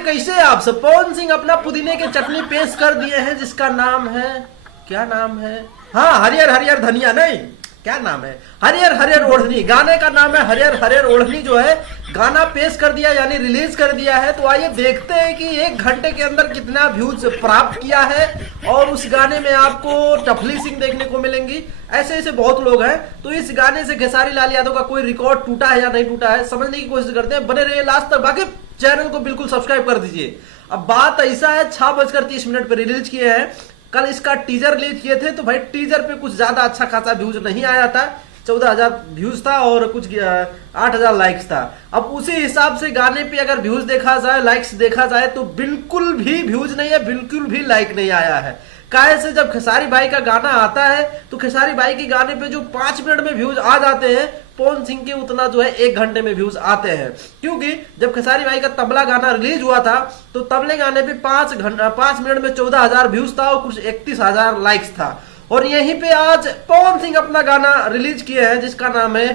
कैसे आप सब? पवन सिंह अपना पुदीने की चटनी पेश कर दिए हैं जिसका नाम है, क्या नाम है, हाँ हरियर हरियर धनिया, नहीं क्या नाम है, हरियर हरियर ओढ़नी। गाने का नाम है हरियर हरियर ओढ़नी। जो है गाना पेश कर दिया यानी रिलीज कर दिया है। तो आइए देखते हैं कि 1 घंटे के अंदर कितना व्यूज प्राप्त किया है और उस गाने में आपको टफली सिंह देखने को मिलेंगी। ऐसे ऐसे बहुत लोग हैं। तो इस गाने से खेसारी लाल यादव का कोई रिकॉर्ड टूटा है या नहीं टूटा है समझने की कोशिश करते हैं। बने रहिए लास्ट तक। बाकी चैनल को बिल्कुल सब्सक्राइब कर दीजिए। अब बात ऐसा है 6:30 पर रिलीज किए हैं। कल इसका टीजर रिलीज किए थे तो भाई टीजर पे कुछ ज्यादा अच्छा खासा व्यूज नहीं आया था। 14,000 व्यूज था और कुछ 8,000 लाइक्स था। अब उसी हिसाब से गाने पे अगर व्यूज देखा जाए, लाइक्स देखा जाए तो बिल्कुल भी व्यूज नहीं है, बिल्कुल भी लाइक नहीं आया है। काहे से जब खेसारी भाई का गाना आता है तो खेसारी भाई के गाने पे जो 5 मिनट में व्यूज आ जाते हैं, पवन सिंह के उतना जो है 1 घंटे में व्यूज आते हैं। क्योंकि जब खेसारी भाई का तबला गाना रिलीज हुआ था तो तबले गाने पे 5 मिनट में 14,000 व्यूज था और कुछ 31,000 लाइक्स था। और यहीं पे आज पवन सिंह अपना गाना रिलीज किए हैं जिसका नाम है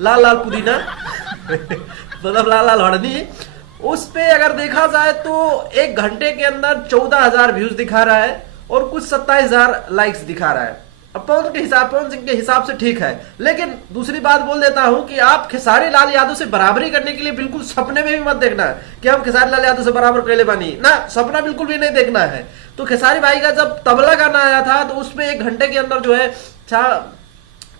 लाल लाल पुदीना मतलब लाल लाल हड़नी। उस पे अगर देखा जाए तो 1 घंटे के अंदर 14,000 व्यूज दिखा रहा है और कुछ 27,000 लाइक्स दिखा रहा है। अब पवन सिंह के हिसाब से ठीक है। लेकिन दूसरी बात बोल देता हूं कि आप खेसारी लाल यादव से बराबरी करने के लिए बिल्कुल सपने में भी मत देखना कि हम खेसारी लाल यादव से बराबर कैले बनी ना, सपना बिल्कुल भी नहीं देखना है। तो खेसारी भाई का जब तबला गाना आया था तो उसमें 1 घंटे के अंदर जो है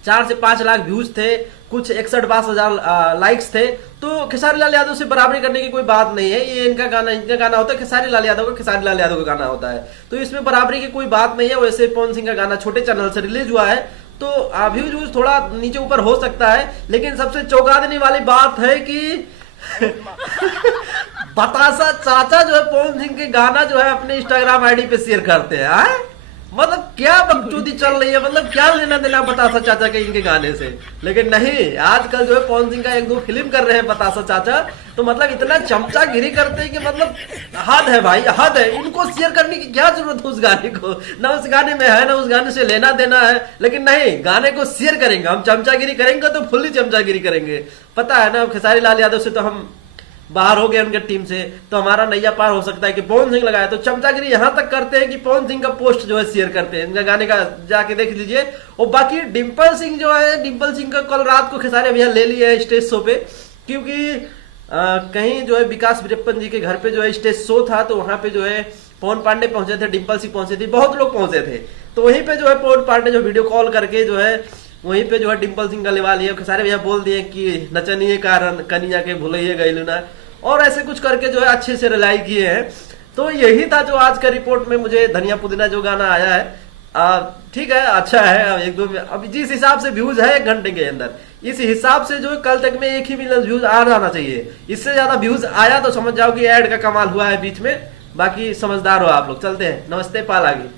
4 से 5 लाख व्यूज थे, कुछ 61-62,000 लाइक्स थे। तो खेसारी लाल यादव से बराबरी करने की कोई बात नहीं है। ये इनका गाना होता है, खेसारी लाल यादव का खेसारी लाल यादव का गाना होता है। तो इसमें बराबरी की कोई बात नहीं है। वैसे पवन सिंह का गाना छोटे चैनल से रिलीज हुआ है तो व्यूज थोड़ा नीचे ऊपर हो सकता है। लेकिन सबसे चौंका देने वाली बात है कि बतासा चाचा जो है पवन सिंह के गाना जो है अपने इंस्टाग्राम आईडी पे शेयर करते हैं। मतलब क्या बकचोदी चल रही है, मतलब क्या लेना देना बतासा चाचा के इनके गाने से। लेकिन नहीं, आजकल जो है पवन सिंह का 1-2 फिल्म कर रहे हैं बतासा चाचा, तो मतलब इतना चमचागिरी करते हैं कि मतलब हद है भाई, हद है। इनको शेयर करने की क्या जरूरत है उस गाने को, ना उस गाने में है ना उस गाने से लेना देना है। लेकिन नहीं, गाने को शेयर करेंगे हम, चमचागिरी करेंगे तो फुल्ली चमचागिरी करेंगे। पता है ना खेसारी लाल यादव से तो हम बाहर हो गए उनके टीम से, तो हमारा नैया पार हो सकता है कि पवन सिंह लगाया। तो चमचागिरी यहां तक करते हैं कि पवन सिंह का पोस्ट जो है शेयर करते हैं, इनका गाने का जाके देख लीजिए। और बाकी डिम्पल सिंह जो है, डिम्पल सिंह का कल रात को खेसारी भैया ले लिया है स्टेज शो पे। क्योंकि कहीं जो है विकास वीरप्पन जी के घर पे जो है स्टेज शो था तो वहां पे जो है पवन पांडे पहुंचे थे, डिम्पल सिंह पहुंचे थे, बहुत लोग पहुंचे थे। तो वहीं पे जो है पवन पांडे जो वीडियो कॉल करके जो है वहीं पे जो है डिम्पल सिंह का लेवा लिया। खेसारी भैया बोल दिए कि नचनिए कारण कनिया के भूलिए गई ना, और ऐसे कुछ करके जो है अच्छे से रिलाई किए हैं। तो यही था जो आज का रिपोर्ट में मुझे धनिया पुदीना जो गाना आया है। ठीक है, अच्छा है। 1-2 में अब जिस हिसाब से व्यूज है 1 घंटे के अंदर, इस हिसाब से जो कल तक में 1 ही मिलियन व्यूज आ जाना चाहिए। इससे ज्यादा व्यूज आया तो समझ जाओ कि ऐड का कमाल हुआ है बीच में। बाकी समझदार हो आप लोग। चलते हैं, नमस्ते, पाल आगे।